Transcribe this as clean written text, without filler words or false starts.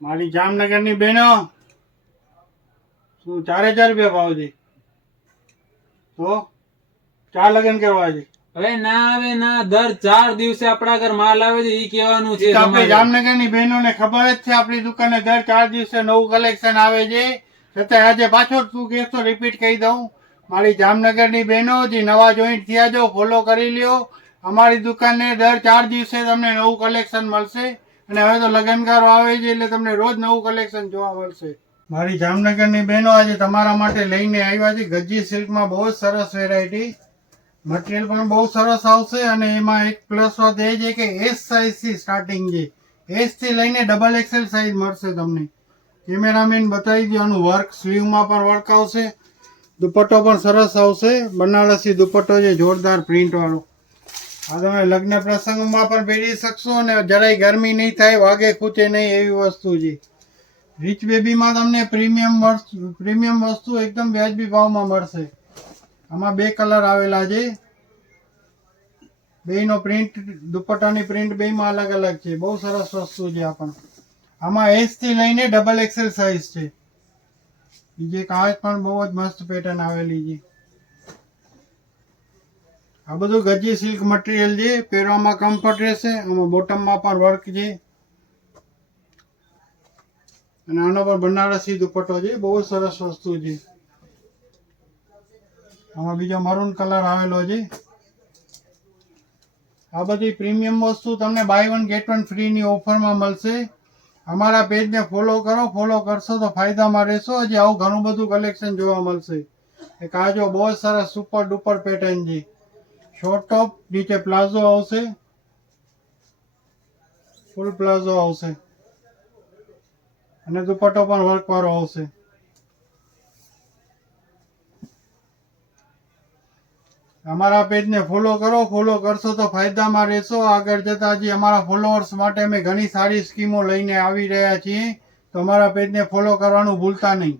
મારી જામનગરની બહેનો શું 4000 રૂપિયા ભાવ છે તો ચા લગન કરવા છે? હવે ના આવે ના, દર 4 દિવસે આપણા ઘર માલ આવે છે ઈ કહેવાનું છે. આપણે જામનગરની બહેનોને ખબર જ છે આપણી દુકાને દર 4 દિવસે નવું કલેક્શન આવે છે. છતાં આજે પાછો તું કહેશો રિપીટ કહી દઉં, મારી જામનગરની બહેનો જે નવા જોઈન્ટ થયા છો ફોલો કરી લ્યો. અમારી દુકાને દર 4 દિવસે તમને નવું કલેક્શન મળશે અને હવે તો લગ્નગારો આવે છે એટલે તમને રોજ નવું કલેક્શન જોવા મળશે. મારી જામનગરની બહેનો આજે તમારા માટે લઈને આવ્યા છે ગજી સિલ્કમાં બહુ જ સરસ વેરાયટી. મટીરિયલ પણ બહુ સરસ આવશે અને એમાં એક પ્લસ વાત એ છે કે એસ સાઇઝથી સ્ટાર્ટિંગ છે. એસથી લઈને ડબલ એક્સેલ સાઇઝ મળશે તમને. કેમેરામેન બતાવી દો આનું વર્ક, સ્લીવમાં પણ વર્ક આવશે. દુપટ્ટો પણ સરસ આવશે, બનારસી દુપટ્ટો છે જોરદાર પ્રિન્ટવાળો. આ તમે લગ્ન પ્રસંગમાં પણ પહેરી શકશો અને જરાય ગરમી નહીં થાય, વાગે ખૂટે નહીં એવી વસ્તુ છે. રીચ બેબીમાં તમને પ્રીમિયમ વસ્તુ એકદમ વ્યાજબી ભાવમાં મળશે. આમાં 2 કલર આવેલા છે. બેયનો પ્રિન્ટ, દુપટ્ટાની પ્રિન્ટ બેયમાં અલગ અલગ છે. બહુ સરસ વસ્તુ છે આ પણ. આમાં એસ થી લઈને ડબલ એક્સેલ સાઇઝ છે. બીજે કાચ પણ બહુ જ મસ્ત પેટર્ન આવેલી છે. આ બધું ગજી સિલ્ક મટીરિયલ છે, પહેરવામાં કમ્ફર્ટ રહેશે. આમાં બોટમમાં પણ વર્ક છે અને આનો પણ બનારસી દુપટ્ટો છે. બહુ સરસ વસ્તુ છે. આમાં બીજો મરૂન કલર આવેલો છે. આ બધી પ્રીમિયમ વસ્તુ તમને બાય 1 ગેટ 1 ફ્રીની ઓફરમાં મળશે. અમારા પેજને ફોલો કરો. ફોલો કરશો તો ફાયદામાં રહેશો. હજી આવું ઘણું બધું કલેક્શન જોવા મળશે. એક આ જો બહુ સરસ સુપર ડુપર પેટર્ન છે. શોર્ટ ટોપ, નીચે પ્લાઝો આવશે, ફૂલ પ્લાઝો આવશે અને દુપટ્ટો પણ વર્કવાળો આવશે. અમારા પેજને ફોલો કરો. ફોલો કરશો તો ફાયદામાં રહેશો. આગળ જતા હજી અમારા ફોલોઅર્સ માટે અમે ઘણી સારી સ્કીમો લઈને આવી રહ્યા છીએ, તો અમારા પેજને ફોલો કરવાનું ભૂલતા નહીં.